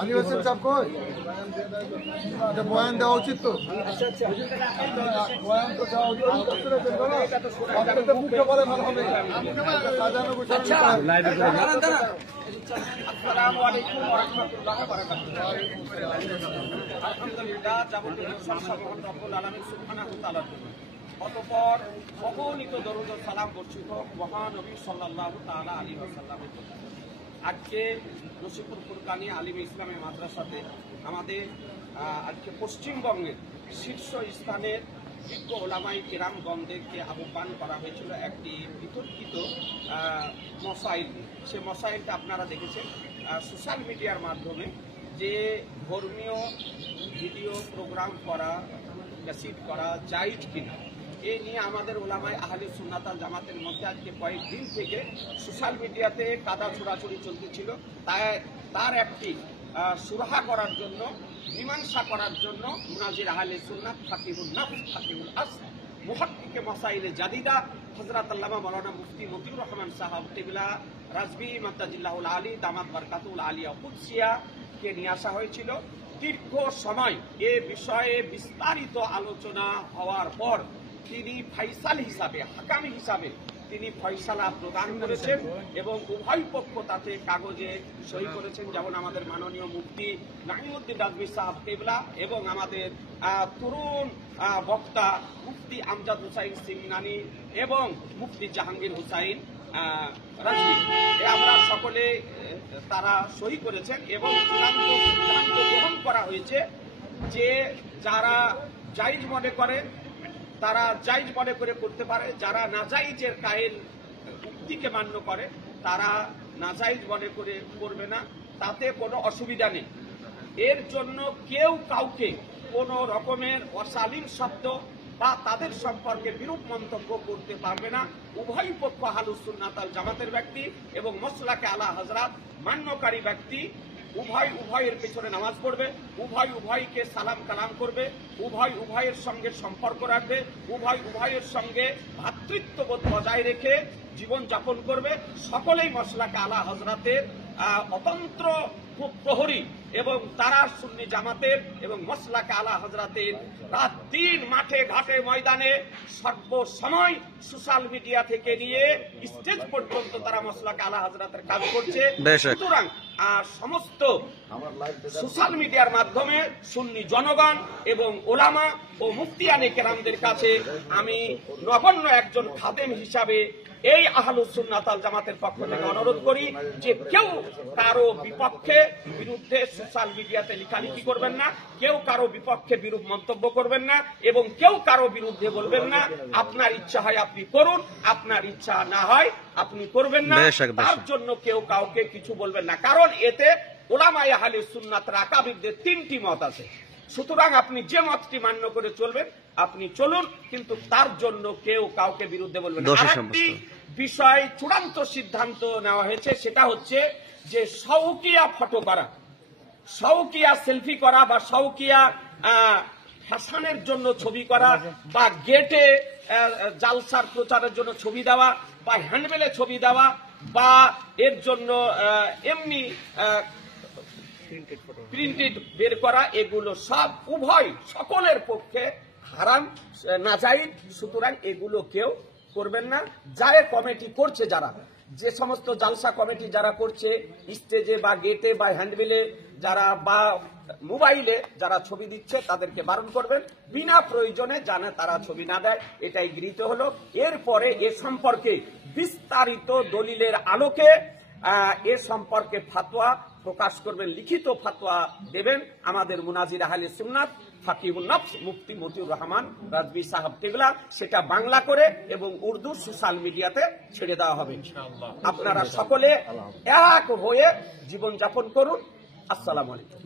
আলী হোসেন সাহেব কই বয়ান দেওয়া উচিত তো বয়ান তো দেওয়া উচিত মুখে বলে ভালো হবে সাজানো আসসালামু আলাইকুম ওয়া রাহমাতুল্লাহি ওয়া বারাকাতুহু। আলহামদুলিল্লাহ, যাবতীয় প্রশংসা মহান রব্বুল আলামিন সুবহানাহু ওয়া তাআলার জন্য। অতঃপর অগণিত দরুদ ও সালাম বর্ষিত মহানবী সাল্লাল্লাহু তাআলা আলাইহি ওয়াসাল্লামের জন্য। আজকে নসিপুর ফুরকানি আলিম ইসলামী মাদ্রাসাতে আমাদের আজকে পশ্চিমবঙ্গের শীর্ষ স্থানের বিজ্ঞ ওলামাই কেরামগণদেরকে আহ্বান করা হয়েছিল একটি বিতর্কিত মসাইল। সে মসাইলটা আপনারা দেখেছেন সোশ্যাল মিডিয়ার মাধ্যমে, যে ধর্মীয় ভিডিও প্রোগ্রাম করা, ক্যাসেট করা জায়েজ কিনা, এই নিয়ে আমাদের ওলামাই আহলে সুন্নাত ওয়াল জামাতের মধ্যে আজকে কয়েকদিন থেকে সোশ্যাল মিডিয়াতে কাদা ছোড়াছুড়ি চলতেছিল। তার একটি সুরাহা করার জন্য, মীমাংসা করার জন্য মুনাজির আহলে সুন্নাত ফাকিহুন নফস ফাকিহুল আসর মুহাক্কিকে মাসাইলে জাদিদা হযরত আল্লামা মাওলানা মুফতি মতিউর রহমান সাহেব কিবলা রাজবি মাদ্দাজিল্লাহুল আলী দামাত বারকাতুল আলিয়া কুদসিয়া কে নিয়ে আসা হয়েছিল। দীর্ঘ সময় এ বিষয়ে বিস্তারিত আলোচনা হওয়ার পর তিনি ফাইসাল হিসাবে, হাকামি হিসাবে তিনি ফয়সালা প্রদান করেছেন এবং উভয় পক্ষ তাতে কাগজে সই করেছেন। যেমন আমাদের মাননীয় মুফতি নাঈমউদ্দিন রাজবি সাহেব কিবলা এবং আমাদের তরুণ বক্তা মুফতি আমজাদ হুসাইন সিমনানি এবং মুফতি জাহাঙ্গীর হুসাইন রাজবি, আমরা সকলে তারা সই করেছেন এবং চূড়ান্ত সিদ্ধান্ত গ্রহণ করা হয়েছে যে যারা জায়েজ মনে করে তারা জায়েজ মনে করে করতে পারে, যারা নাজায়েজের কায়েল উক্তিকে মান্য করে তারা নাজায়েজ মনে করে করবে না, তাতে কোনো অসুবিধা নেই। এর জন্য কেউ কাউকে কোনো রকমের অশালীন শব্দ বা তাদের সম্পর্কে বিরূপ মন্তব্য করতে পারবে না। উভয় পক্ষ আহলুস সুন্নাত ওয়াল জামাতের ব্যক্তি এবং মাসলাকে আলা হযরত মান্যকারী ব্যক্তি উভয়ের পেছনে নামাজ পড়বে, উভয়কে সালাম কালাম করবে, উভয়ের সঙ্গে সম্পর্ক রাখবে, উভয়ের সঙ্গে ভ্রাতৃত্ববোধ বজায় রেখে জীবন যাপন করবে। সকলেই মাসলাকে আলা হযরতের অতন্ত্র প্রহরী এবং তারা সুন্নি জামাতের এবং মাসলাকে আলা হযরতের রাত দিন মাঠে ঘাটে ময়দানে সর্বসময় সোশ্যাল মিডিয়া থেকে নিয়ে স্টেজ পর্যন্ত তারা মাসলাকে আলা হযরতের কাজ করছে। সুতরাং সমস্ত সোশ্যাল মিডিয়ার মাধ্যমে সুন্নি জনগণ এবং ওলামা ও মুফতিয়ানে কেরামদের কাছে আমি নগণ্য একজন খাদেম হিসাবে এই আহলুস সুন্নাত ওয়াল জামাতের পক্ষ থেকে অনুরোধ করি যে কেউ কারো বিপক্ষে বিরুদ্ধে সোশ্যাল মিডিয়াতে লেখালেখি করবেন না, কেউ কারো বিপক্ষে বিরূপ মন্তব্য করবেন না এবং কেউ কারো বিরুদ্ধে বলবেন না। আপনার ইচ্ছা হয় আপনি করুন, আপনার ইচ্ছা না হয় আপনি করবেন না। তার জন্য কেউ কাউকে কিছু বলবেন না, কারণ এতে ওলামায়ে আহলে সুন্নাতের আকাবিরদের তিনটি মত আছে। সুতরাং আপনি যে মতটি মান্য করে চলবেন আপনি চলুন, কিন্তু তার জন্য কেউ কাউকে বিরুদ্ধে বলবেন না। আরেকটি বিষয় চূড়ান্ত সিদ্ধান্ত নেওয়া হয়েছে, সেটা হচ্ছে যে শৌকিয়া ফটো করা, শৌকিয়া সেলফি করা বা শৌকিয়া ফ্যাশনের জন্য ছবি করা বা গেটে জালসার প্রচারের জন্য ছবি দেওয়া বা হ্যান্ডবেলে ছবি দেওয়া বা এর জন্য এমনি প্রিন্টেড বের করা, এগুলো সব সকলের পক্ষে হারাম, নাজায়েজ। সুতরাং এগুলো কেউ করবেন না। যারা কমিটি করছে, যারা যে সমস্ত জালসা কমিটি যারা করছে স্টেজে বা গেটে বা হ্যান্ডবিলে যারা বা মোবাইলে যারা ছবি দিচ্ছে তাদেরকে বারণ করবেন, বিনা প্রয়োজনে জানে তারা ছবি না দেয়। এটাই গৃহীত হলো। এরপরে এ সম্পর্কে বিস্তারিত দলিলের আলোকে এ সম্পর্কে ফাতোয়া প্রকাশ করবেন, লিখিত ফাতোয়া দেবেন আমাদের মুনাজির আহলে সুন্নাত ফাকিহুন নফস মুফতি মতিউর রহমান রাজবি সাহেব কিবলা। সেটা বাংলা করে এবং উর্দু সোশ্যাল মিডিয়াতে ছেড়ে দেওয়া হবে। আপনারা সকলে এক হয়ে জীবন যাপন করুন। আসসালামু আলাইকুম।